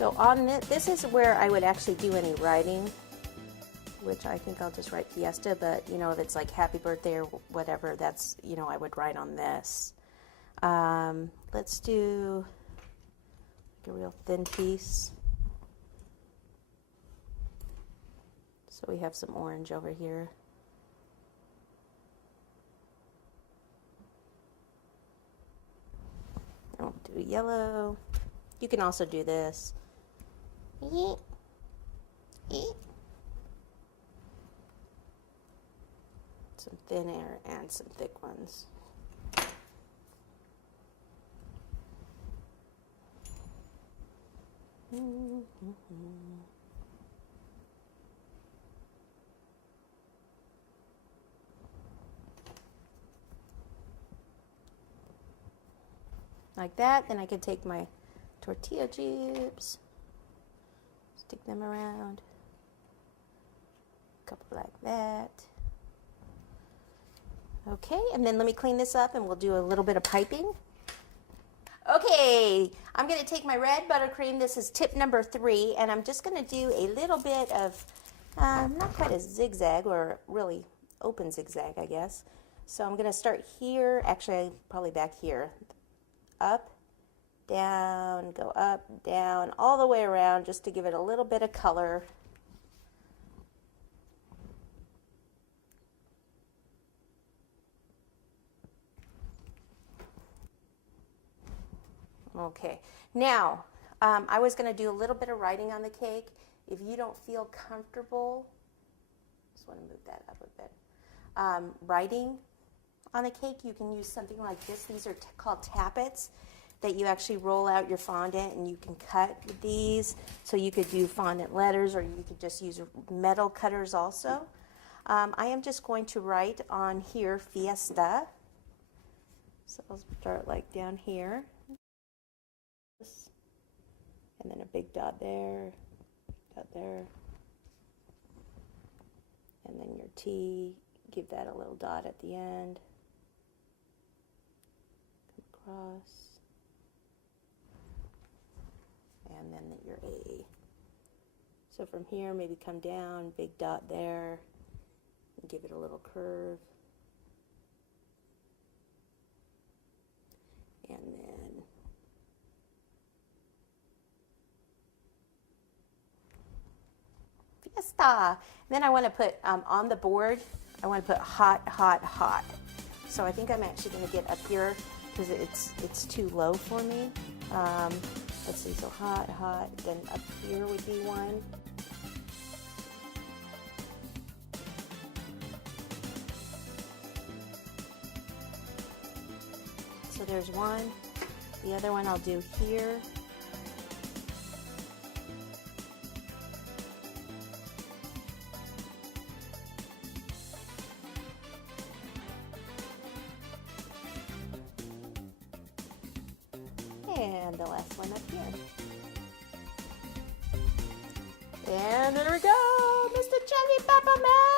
So on this is where I would actually do any writing, which I think I'll just write Fiesta, but you know, if it's like happy birthday or whatever, that's, you know, I would write on this. Let's do like a real thin piece. So we have some orange over here. I'll do yellow. You can also do this. Some thin air and some thick ones. Like that. Then I can take my tortilla chips, stick them around, a couple like that. Okay, and then let me clean this up and we'll do a little bit of piping. Okay, I'm going to take my red buttercream. This is tip number 3, and I'm just going to do a little bit of, not quite a zigzag, or really open zigzag, I guess. So I'm going to start here, actually probably back here. Up, down, go up, down, all the way around, just to give it a little bit of color. Okay, now I was going to do a little bit of writing on the cake. If you don't feel comfortable, just want to move that up a bit. Writing on the cake, you can use something like this. These are called tappets that you actually roll out your fondant, and you can cut with these. So you could do fondant letters, or you could just use metal cutters also. I am just going to write on here Fiesta. So I'll start like down here. And then a big dot there, and then your T, give that a little dot at the end, come across, and then your A. So from here, maybe come down, big dot there, and give it a little curve, and then Fiesta. Then I want to put on the board, I want to put hot, hot, hot. So I think I'm actually going to get up here because it's too low for me. Let's see, so hot, hot, then up here would be one. So there's one. The other one I'll do here. And the last one up here. And there we go, Mr. Jelly Peppermint!